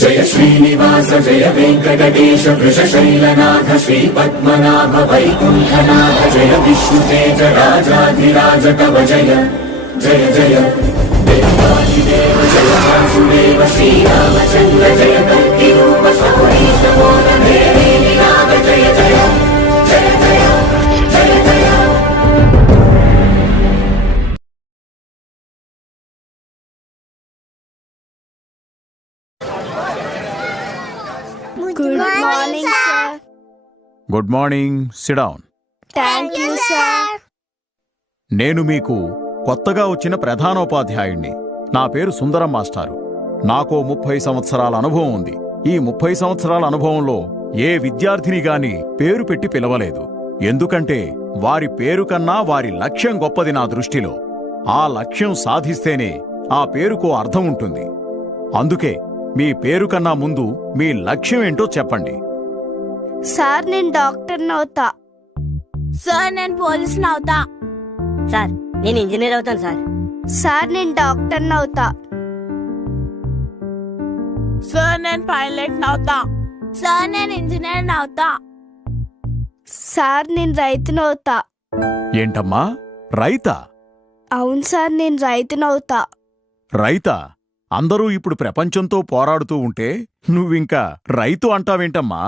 జయ శ్రీనివాస జయ వెంకటేశ వృషశైలనాథ శ్రీ పద్మనాభ వైకుంఠనాథ జయ విష్ణుతేజ రాజాధిరాజ కవ జయ జయ జయ దేవాదిదేవ జయ వాసుదేవ శ్రీరామచంద్ర జయ కల్కి రూప శౌరీ సమోద నాగ జయ జయ జయ జయ జయ జయ. Good morning, sir. Good morning, SIT down. Thank you, sir. నేను మీకు కొత్తగా వచ్చిన ప్రధానోపాధ్యాయుణ్ణి. నా పేరు సుందరం మాస్టారు. నాకో 30 సంవత్సరాల అనుభవం ఉంది. ఈ 30 సంవత్సరాల అనుభవంలో ఏ విద్యార్థిని గాని పేరు పెట్టి పిలవలేదు. ఎందుకంటే వారి పేరు కన్నా వారి లక్ష్యం గొప్పది నా దృష్టిలో. ఆ లక్ష్యం సాధిస్తేనే ఆ పేరుకో అర్థం ఉంటుంది. అందుకే మీ పేరు కన్నా ముందు మీ లక్ష్యం ఏంటో చెప్పండి. సార్, నేను డాక్టర్ని అవుతా. సార్, నేను పోలీసుని అవుతా. సార్, నేను ఇంజనీర్ అవుతాను సార్. సార్, నేను డాక్టర్ని అవుతా. సార్, నేను పైలట్ అవుతా. సార్, నేను ఇంజనీర్ అవుతా. సార్, నేను రైతుని అవుతా. ఏంటమ్మా, రైతా? అవును సార్, నేను రైతుని అవుతా. రైతా? అందరూ ఇప్పుడు ప్రపంచంతో పోరాడుతూ ఉంటే నువ్వింకా రైతు అంటావేంటమ్మా?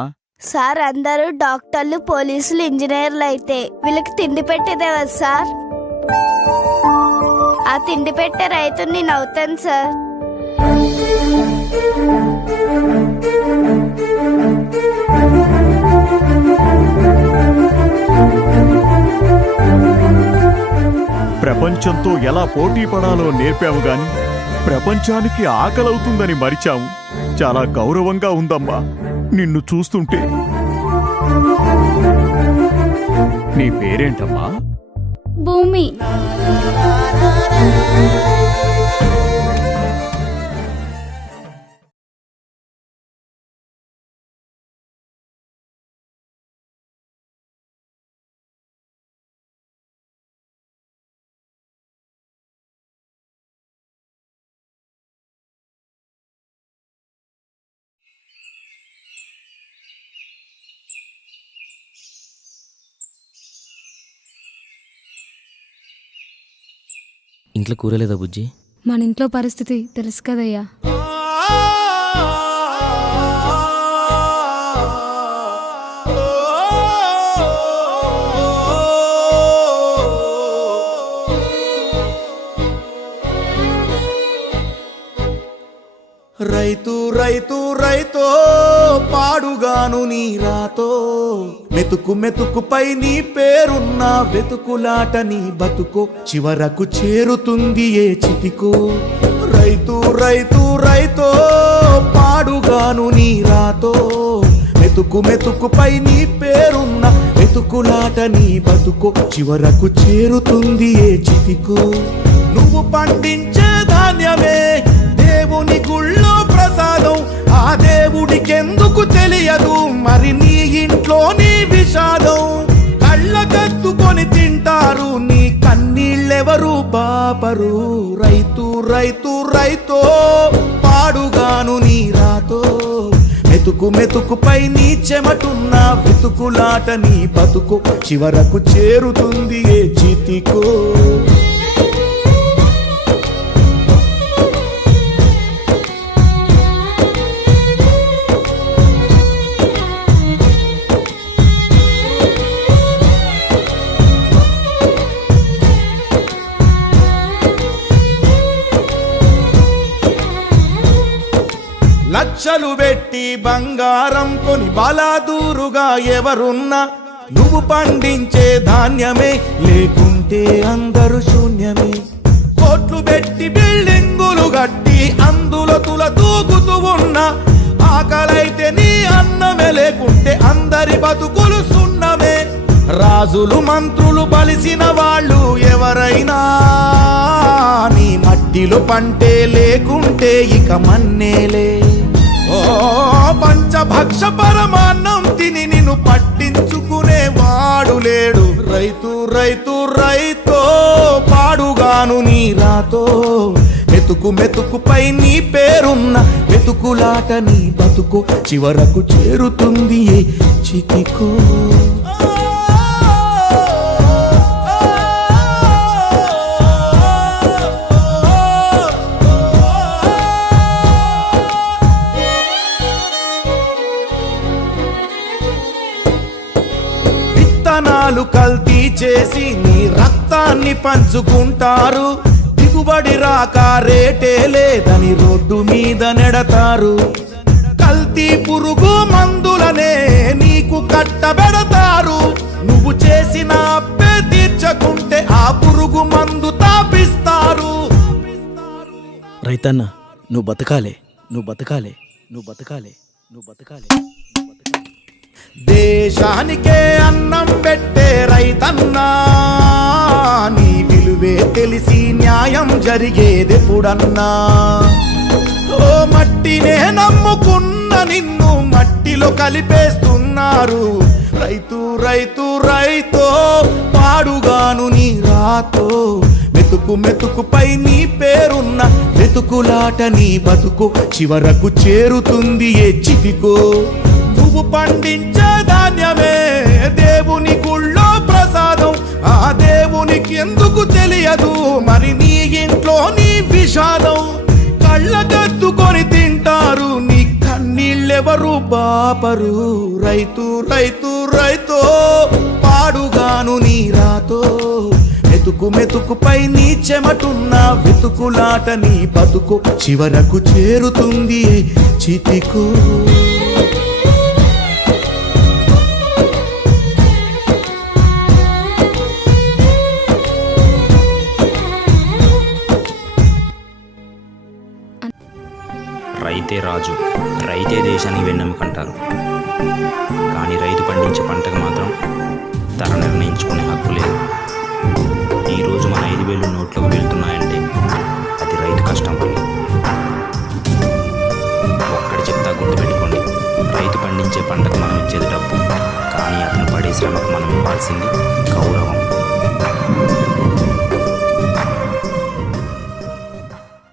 సార్, అందరూ డాక్టర్లు, పోలీసులు, ఇంజనీర్లు అయితే వీళ్ళకి తిండి పెట్టేదే కదా సార్. ఆ తిండి పెట్టే రైతుని నేను అవుతాను సార్. ప్రపంచంతో ఎలా పోటీ పడాలో నేర్పావు గాని ప్రపంచానికి ఆకలవుతుందని మరిచావు. చాలా గౌరవంగా ఉందమ్మా నిన్ను చూస్తుంటే. నీ పేరేంటమ్మా? భూమి. ఇంట్లో కూరలేదా బుజ్జి? మన ఇంట్లో పరిస్థితి తెలుసు కదయ్యా. రైతు రైతు రైతో పాడుగాను నీ రాతో, మెతుకు మెతుకుపై నీ పేరున్న వెతుకులాట నీ బతుకో, చివరకు చేరుతుంది ఏ చితికో. రైతు రైతు రైతో పాడుగాను నీ రాతో, మెతుకు మెతుకుపై నీ పేరున్న వెతుకులాట నీ బతుకో, చివరకు చేరుతుంది ఏ చితికో. నువ్వు పండించే ధాన్యమే దేవుని గుళ్ళో ప్రసాదం, ఆ దేవుడికెందుకు తెలియదు మరి నీ ఇంట్లో నీ విషాదం. కళ్ళకత్తుకొని తింటారు నీ కన్నీళ్ళెవరు పాపరు. రైతు రైతు రైతో పాడుగాను నీ రాతో, మెతుకు మెతుకుపై నీ చెమటున్న వెతుకులాట నీ బతుకు, చివరకు చేరుతుంది ఏ చితికో. లక్షలు పెట్టి బంగారం కొని బలాదూరుగా ఎవరున్నా, నువ్వు పండించే ధాన్యమే లేకుంటే అందరూ శూన్యమే. కోట్లు పెట్టి బిల్డింగులు కట్టి అందులో తుల తూగుతూ ఉన్నా, ఆకలైతే నీ అన్నమే లేకుంటే అందరి బతుకులు సున్నమే. రాజులు మంత్రులు బలిసిన వాళ్ళు ఎవరైనా, నీ మట్టిలో పంటే లేకుంటే ఇక మన్నేలే. ఓ పంచభక్ష పరమాన్నం తిని నిన్ను పట్టించుకునే వాడు లేడు. రైతు రైతు రైతో పాడుగాను నీ రాతో, మెతుకు మెతుకుపై నీ పేరున్న వెతుకులాట నీ బతుకు చివరకు చేరుతుంది ఏ చితికో. విత్తనాలు కల్తీ చేసి నీ రక్తాన్ని పంచుకుంటారు, దిగుబడి రాక రేటే లేదని రోడ్డు మీద నెడతారు. కల్తీ పురుగు మందులనే నీకు కట్టబెడతారు, నువ్వు చేసిన అప్పే తీర్చకుంటే ఆ పురుగు మందు తాపిస్తారు. రైతన్న నువ్వు బతకాలే, నువ్వు బతకాలే, నువ్వు బతకాలే, నువ్వు బతకాలే. దేశానికే అన్నం పెట్టే రైతన్నా, నీ విలువే తెలిసి న్యాయం జరిగేదెప్పుడన్నా. ఓ మట్టినే నమ్ముకున్న నిన్ను మట్టిలో కలిపేస్తున్నారు. రైతు రైతు రైతో పాడుగాను నీ రాతో, మెతుకు మెతుకుపై నీ పేరున్న వెతుకులాట నీ బతుకు చివరకు చేరుతుంది ఏ చితికో. నువ్వు పండించే ధాన్యమే దేవుని గుళ్ళో ప్రసాదం, ఆ దేవునికి ఎందుకు తెలియదు మరి నీ ఇంట్లో నీ విషాదం. కళ్ళగద్దుకొని తింటారు నీ కన్నీళ్ళెవరు బాపరు. రైతు రైతు రైతో పాడుగాను నీ రాతో, మెతుకు మెతుకుపై నీ చెమటున్న వెతుకులాట నీ బతుకు చివరకు చేరుతుంది చితికు. రైతే రాజు, రైతే దేశానికి వెన్నెముకంటారు. కానీ రైతు పండించే పంటకు మాత్రం ధర నిర్ణయించుకునే హక్కు లేదు. ఈరోజు మన 5,000 నోట్లకు వెళ్తున్నాయంటే అది రైతు కష్టం వల్ల. ఒక్కడి చెప్తా గుర్తుపెట్టుకోండి, రైతు పండించే పంటకు మనం ఇచ్చేది డబ్బు, కానీ అతను పడే శ్రమకు మనం ఇవ్వాల్సింది గౌరవం.